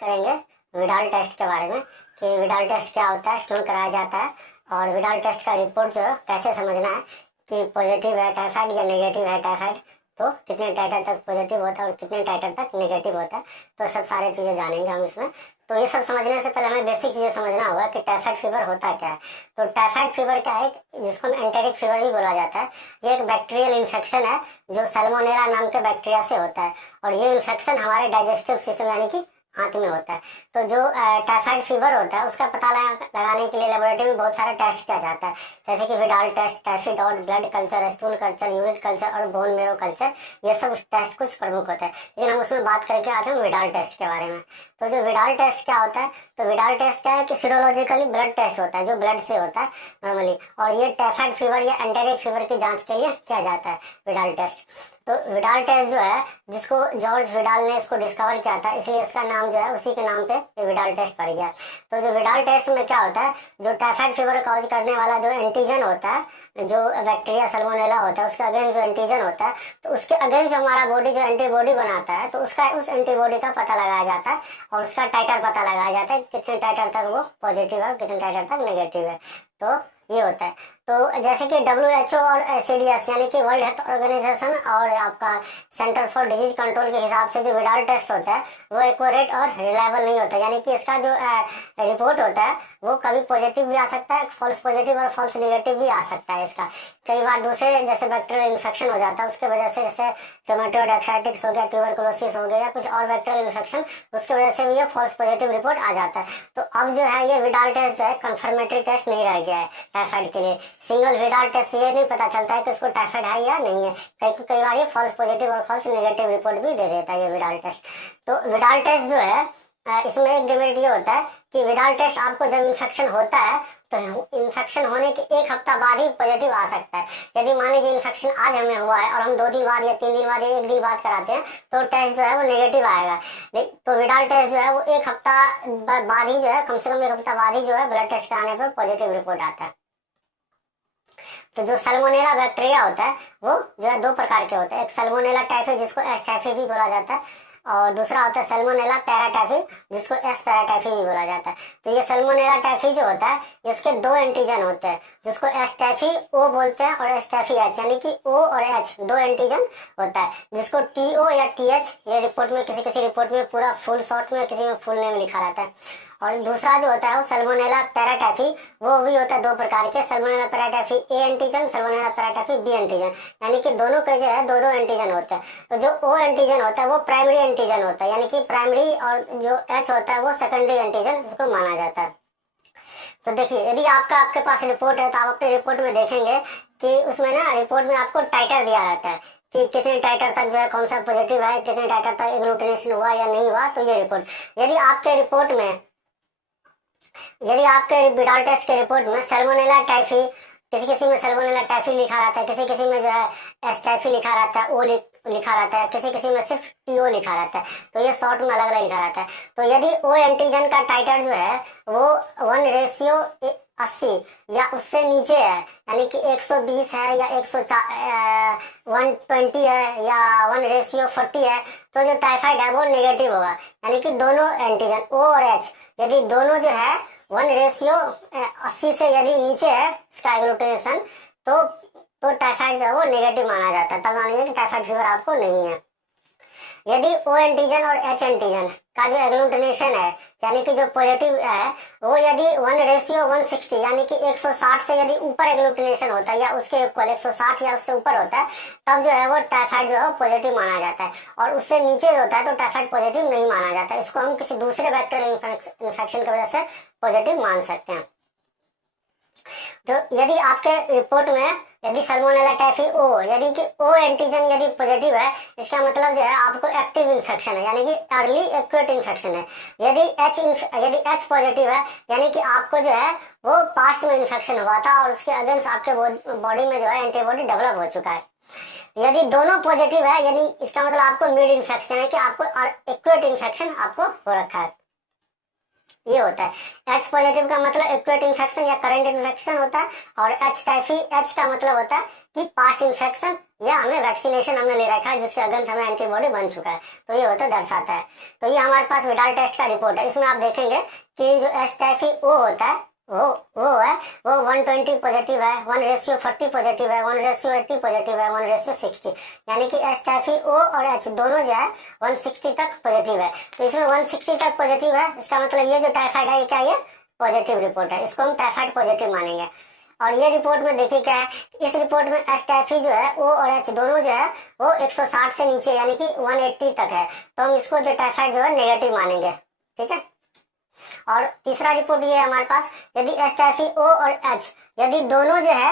करेंगे Widal test के बारे में कि विडाल टेस्ट क्या होता है, क्यों कराया जाता है, और विडाल टेस्ट का रिपोर्ट जो है कैसे समझना है कि पॉजिटिव है टाइफाइड या नेगेटिव है टाइफाइड, तो कितने टाइटर तक पॉजिटिव होता है और कितने टाइटर तक नेगेटिव होता है। तो सब सारी चीज़ें जानेंगे हम इसमें। तो ये सब समझने से पहले हमें बेसिक चीज़ें समझना होगा कि टाइफाइड फीवर होता क्या है। तो टाइफाइड फीवर क्या है, जिसको हम एंटेरिक फीवर भी बोला जाता है। ये एक बैक्टीरियल इन्फेक्शन है जो सैल्मोनेला नाम के बैक्टीरिया से होता है, और ये इन्फेक्शन हमारे डाइजेस्टिव सिस्टम यानी कि हाथ में होता है। तो जो टाइफाइड फीवर होता है उसका पता लगाने के लिए लेबोरेटरी में बहुत सारा टेस्ट किया जाता है, जैसे कि Widal test, typhoid, blood culture, stool culture, urine culture और बोन मेरो कल्चर। ये सब टेस्ट कुछ प्रमुख होते हैं, लेकिन हम उसमें बात करके आते हैं विडाल टेस्ट के बारे में। तो जो विडाल टेस्ट क्या होता है, तो विडाल टेस्ट क्या है कि सीरोलॉजिकली ब्लड टेस्ट होता है जो ब्लड से होता है नॉर्मली, और ये टाइफाइड फीवर या एंटेरिक फीवर की जांच के लिए किया जाता है विडाल टेस्ट। तो विडाल टेस्ट जो है, जिसको जॉर्ज विडाल ने इसको डिस्कवर किया था, इसलिए इसका नाम जो है उसी के नाम पे विडाल टेस्ट पड़ गया। तो जो विडाल टेस्ट में क्या होता है, जो टाइफाइड फीवर कॉज करने वाला जो एंटीजन होता है, जो बैक्टीरिया सल्मोनेला होता है, उसका अगेंस्ट जो एंटीजन होता है, तो उसके अगेंस्ट जो हमारा बॉडी जो एंटीबॉडी बनाता है, तो उस एंटीबॉडी का पता लगाया जाता है और उसका टाइटर पता लगाया जाता है, कितने टाइटर तक वो पॉजिटिव है और कितने टाइटर तक नेगेटिव है। तो ये होता है। तो जैसे कि WHO और CDS यानी कि वर्ल्ड हेल्थ ऑर्गेनाइजेशन और आपका सेंटर फॉर डिजीज कंट्रोल के हिसाब से जो विडाल टेस्ट होता है वो एक्यूरेट और रिलायबल नहीं होता, यानी कि इसका जो रिपोर्ट होता है वो कभी पॉजिटिव भी आ सकता है, फॉल्स पॉजिटिव और फॉल्स नेगेटिव भी आ सकता है। इसका कई बार दूसरे जैसे बैक्टीरियल इन्फेक्शन हो जाता है उसके वजह से, जैसे टोमेटोइड एक्साइटिस हो गया, ट्यूबरकुलोसिस हो गया या कुछ और बैक्टीरियल इन्फेक्शन, उसके वजह से भी ये फॉल्स पॉजिटिव रिपोर्ट आ जाता है। तो अब जो है ये विडाल टेस्ट जो है कंफर्मेटरी टेस्ट नहीं रह गया है टाइफाइड के लिए। सिंगल विडाल टेस्ट ये नहीं पता चलता है कि उसको टाइफाइड है या नहीं है, कई बार ये फॉल्स पॉजिटिव और फॉल्स नेगेटिव रिपोर्ट भी दे देता है ये विडाल टेस्ट। तो विडाल टेस्ट जो है इसमें एक डिमेरिट ये होता है कि विडाल टेस्ट आपको जब इन्फेक्शन होता है तो इन्फेक्शन होने के 1 हफ्ता बाद ही पॉजिटिव आ सकता है। यदि मान लीजिए इन्फेक्शन आज हमें हुआ है और हम 2 दिन बाद या 3 दिन बाद या 1 दिन बाद कराते हैं तो टेस्ट जो है वो नेगेटिव आएगा। तो विडाल टेस्ट जो है वो 1 हफ्ता बाद ही जो है, कम से कम 1 हफ्ता बाद ही जो है ब्लड टेस्ट कराने पर पॉजिटिव रिपोर्ट आता है। तो जो सल्मोनेला बैक्टीरिया होता है वो जो है 2 प्रकार के होते हैं, एक सल्मोनेला टाइफी जिसको एस टाइफी भी बोला जाता है, और दूसरा होता है सल्मोनेला पैराटाइफी जिसको एस पैराटाइफी भी बोला जाता है। तो ये सल्मोनेला टाइफी जो होता है इसके 2 एंटीजन होते हैं, जिसको एस टाइफी ओ बोलते हैं और एस टाइफी एच, यानी कि ओ और एच 2 एंटीजन होता है, जिसको TO या TH ये रिपोर्ट में किसी रिपोर्ट में पूरा फुल शॉर्ट में, किसी में फुल नेम लिखा रहता है। और दूसरा जो होता है वो सल्मोनेला पैराटाइफी, वो भी होता है 2 प्रकार के, Salmonella paratyphi A antigen, Salmonella paratyphi B antigen, यानी कि दोनों के जो है 2 एंटीजन होते हैं। तो जो ओ एंटीजन होता है वो प्राइमरी एंटीजन होता है, यानी कि प्राइमरी, और जो एच होता है वो सेकेंडरी एंटीजन उसको माना जाता है। तो देखिए, यदि आपके पास रिपोर्ट है तो आप अपने रिपोर्ट में देखेंगे कि उसमें ना रिपोर्ट में आपको टाइटर दिया रहता है कि कितने टाइटर तक जो है कौन सा पॉजिटिव है, कितने टाइटर तक एग्लूटिनेशन हुआ या नहीं हुआ। तो ये रिपोर्ट, यदि आपके विडाल टेस्ट के रिपोर्ट में सल्मोनेला टाइफी, किसी में सल्मोनेला टाइफी लिखा रहता है, किसी में जो है एस टाइफी लिखा रहता है, ओ लिखा रहता है, किसी में सिर्फ TO लिखा रहता है, तो ये शॉर्ट में अलग अलग लिखा रहता है। तो यदि ओ एंटीजन का टाइटर जो है वो 1:80 या उससे नीचे है, यानी कि 120 है या 120 है या 1:40 है, तो जो टाइफाइड है वो नेगेटिव होगा। यानी कि दोनों एंटीजन O और H यदि दोनों जो है 1:80 से यदि नीचे है उसका एग्लूटिनेशन, तो टाइफाइड जो है वो नेगेटिव माना जाता है, तब मान लीजिए कि टाइफाइड फीवर आपको नहीं है। यदि O एंटीजन और H एंटीजन का जो एग्लूटिनेशन है, यानी कि जो पॉजिटिव है, वो यदि 1:160 यानी कि 160 से यदि ऊपर एग्लूटिनेशन होता है या उसके इक्वल 160 या उससे ऊपर होता है, तब जो है वो टाइफाइड जो है पॉजिटिव माना जाता है, और उससे नीचे होता है तो टाइफाइड पॉजिटिव नहीं माना जाता है। इसको हम किसी दूसरे बैक्टीरियल इन्फेक्शन की वजह से पॉजिटिव मान सकते हैं। तो यदि आपके रिपोर्ट में यदि सल्मोनेला टाइफी O, यानी कि O एंटीजन यदि पॉजिटिव है, इसका मतलब जो है आपको एक्टिव इन्फेक्शन है, यानी कि अर्ली एक्यूट इन्फेक्शन है। यदि H पॉजिटिव है, यानी कि आपको जो है वो पास्ट में इन्फेक्शन हुआ था और उसके अगेंस्ट आपके बॉडी में जो है एंटीबॉडी डेवलप हो चुका है। यदि दोनों पॉजिटिव है, यानी इसका मतलब आपको मिड इन्फेक्शन है कि आपको एक्यूट इन्फेक्शन आपको हो रखा है। ये होता है। एच पॉजिटिव का मतलब एक्यूट इन्फेक्शन या करंट इन्फेक्शन होता है, और एच टाइफी, एच का मतलब होता है कि पास्ट इन्फेक्शन या हमें वैक्सीनेशन हमने ले रखा है जिसके अगेंस्ट हमें एंटीबॉडी बन चुका है, तो ये होता है दर्शाता है। तो ये हमारे पास विडाल टेस्ट का रिपोर्ट है। इसमें आप देखेंगे कि जो एच टाइफी ओ होता है वो है वो 120 पॉजिटिव है, 1:40 पॉजिटिव है, 1:80 पॉजिटिव है, 1:60, यानी कि एच टाइफी ओ और एच दोनों जो है 160 तक पॉजिटिव है। तो इसमें 160 तक पॉजिटिव है, इसका मतलब ये जो टाइफाइड है ये क्या है, पॉजिटिव रिपोर्ट है, इसको हम टाइफाइड पॉजिटिव मानेंगे। और ये रिपोर्ट में देखिए क्या है, इस रिपोर्ट में एच टाइफी जो है ओ और एच दोनों जो है वो 160 से नीचे यानी कि 180 तक है, तो हम इसको जो टाइफाइड जो है नेगेटिव मानेंगे, ठीक है। और तीसरा रिपोर्ट ये है हमारे पास, यदि एच टाइफी ओ और एच यदि दोनों जो है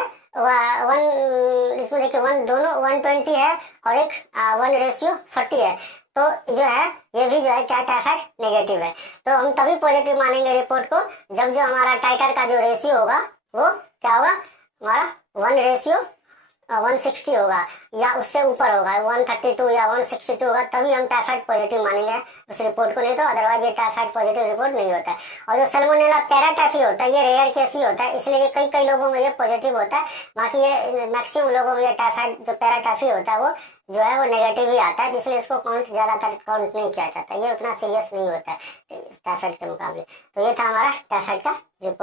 इसमें देखिए दोनों 120 है और एक 1:40 है, तो जो है ये भी जो है क्या टाइफाइड नेगेटिव है। तो हम तभी पॉजिटिव मानेंगे रिपोर्ट को जब जो हमारा टाइटर का जो रेशियो होगा वो क्या होगा, हमारा 1:160 होगा या उससे ऊपर होगा, 132 या 162 होगा, तभी हम टाइफाइड पॉजिटिव मानेंगे उस रिपोर्ट को, नहीं तो अदरवाइज ये टाइफाइड पॉजिटिव रिपोर्ट नहीं होता है। और जो सैल्मोनेला पैराटाइफी होता है ये रेयर केस ही होता है, इसलिए ये कई लोगों में ये पॉजिटिव होता है, बाकी ये मैक्सिमम लोगों में ये टाइफाइड जो पैराटाइफी होता है वो जो है वो नेगेटिव ही आता है, इसलिए इसको ज्यादातर काउंट नहीं किया जाता, ये उतना सीरियस नहीं होता है टाइफाइड के मुकाबले। तो ये था हमारा टाइफाइड का रिपोर्ट।